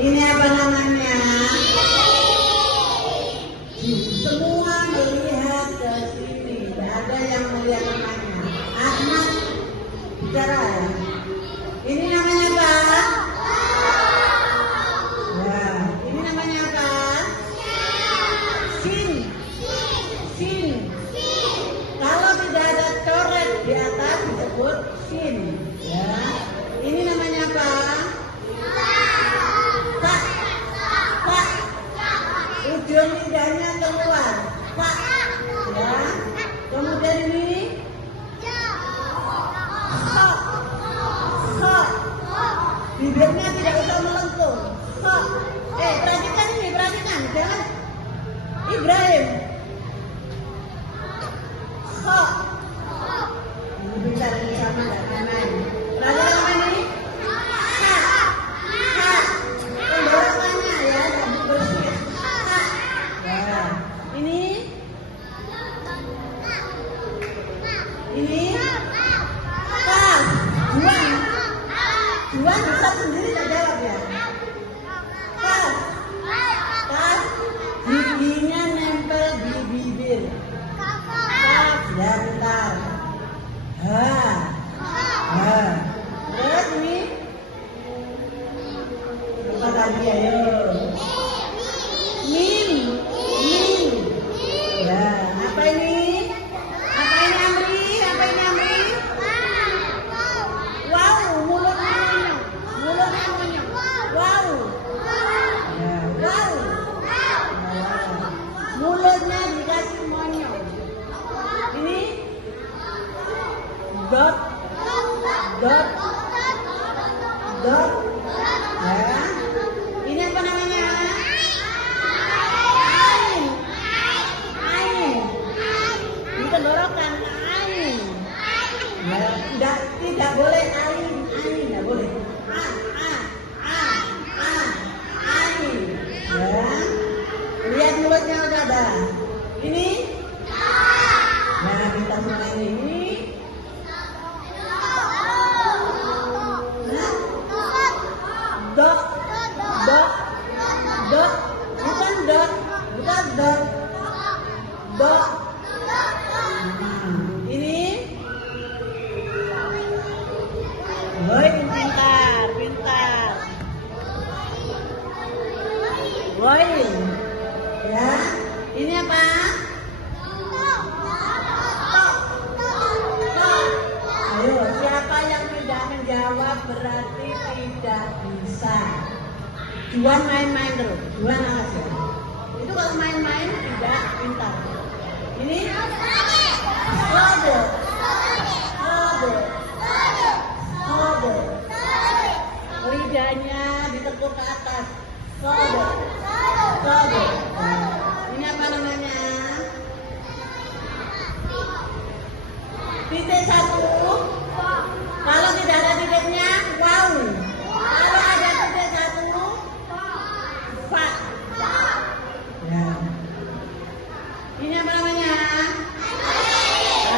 Ini apa namanya? Semua melihat ke sini. Tidak ada yang melihat namanya. Ahmad bicara ya. Ini namanya apa? Ya, ini namanya apa? Sin. Sin. Kalau tidak ada coret di atas disebut sin. Ya. Ini namanya apa? Pak. Pak. Ujung lidahnya keluar. Pak. Ya. Kemudian ini kok. Kok. Bibirnya tidak usah melengkung. Kok. Perhatikan ini, perhatikan. Jangan. Ibrahim. Kok. Ini bentar ini sama nggak main. Perhatikan apa ini? Ha. Ha. Pemborosannya ya, dan bersih. Ha. Ya. Ini. Ini. Pas. Juan. Juan bisa sendiri tak jawab ya. Pas. Pas. Giginya nempel di bibir. Pas. Ya bentar. Ha. Ha. Terus ini. Apa tadi ayo? Min. Min. Ya. Apa ini? Apa ini Amri? Apa ini Amri? Wow. Mulutnya monyong. Mulutnya monyong. Wow. Ya. Wow. Mulutnya dikasih monyong. Ini dot, dot, dot. Ya. Ini apa namanya? Ain. Ain. Ini tenggorokan ain. Ya, tidak boleh ain, ain tidak boleh. Ain. Ya. Lihat mulutnya udah ada. Ini. Nah, kita semua ini. Dot, dot, dot, bukan dot, bukan dot, dot. Ini. Woi, pintar, pintar. Woi, ya. Ini apa? Ayo, siapa yang tidak menjawab berarti tidak bisa. Juan main-main terus. Juan aja. Itu kalau main-main tidak pintar. Ini kode. Kode. Kode. Lidahnya ditekuk ke atas. Kode. Kode. Ini apa namanya? Titik satu. Kalau tidak ada titiknya, wow. Kalau ada titik satu, fa. Ya. Ini apa namanya?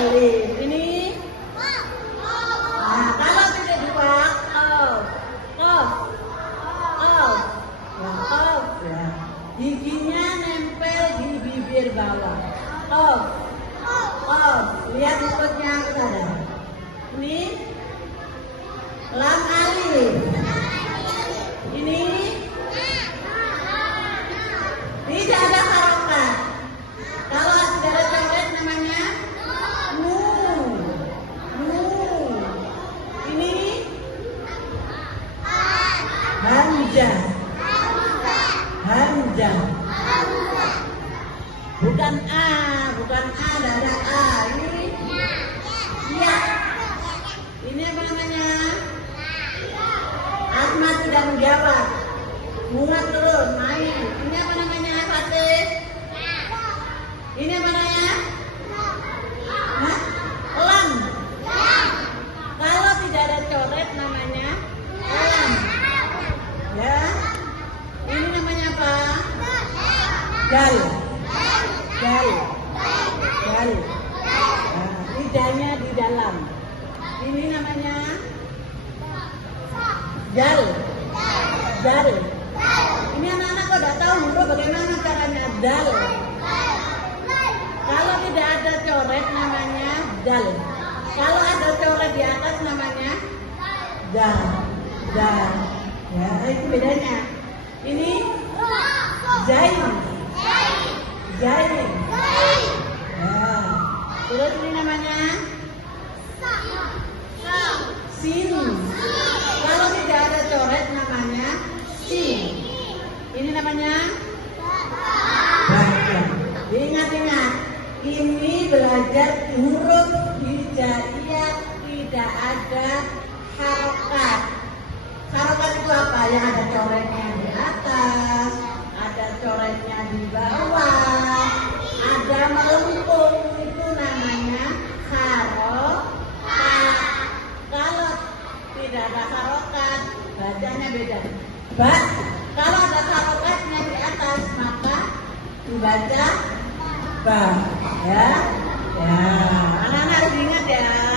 Alif. Ini. Nah, kalau titik dua, kof. Kof. Kof. Ya, kof. Ya. Giginya nempel di bibir bawah. Kof. Kof. Lihat mulutnya ke sana. Ini. Lam alif. Ini. Tidak ada harokat. Kalau tidak ada coret namanya nun. Nun. Ini hamzah. Hamzah. Bukan A, bukan A, tidak ada A. Ini ya. Ini apa namanya? Ahmad tidak menjawab. Bunga terus main. Ini apa namanya, Fatih? Ini apa namanya? Hah? Lam. Kalau tidak ada coret namanya lam. Ya. Ini namanya apa? Dal. Dal. Dal. Nah, lidahnya di dalam. Ini namanya jal. Jal. Ini anak-anak kok tidak tahu huruf bagaimana caranya dal. Kalau tidak ada coret namanya dal. Kalau ada coret di atas namanya dal. Dal. Ya, itu bedanya. Ini jaim. Jaim. Ya. Terus ini namanya sin. Kalau tidak ada coret namanya sin. Ini namanya baca. Ingat-ingat, ini belajar huruf hijaiyah tidak ada harokat. Harokat itu apa? Yang ada coretnya di atas, ada coretnya di bawah, ada melengkung, itu namanya harokat. Kalau tidak ada harokat, bacanya beda. Kalau ada harokatnya di atas, maka dibaca ba. Ya, ya. Anak-anak harus ingat ya.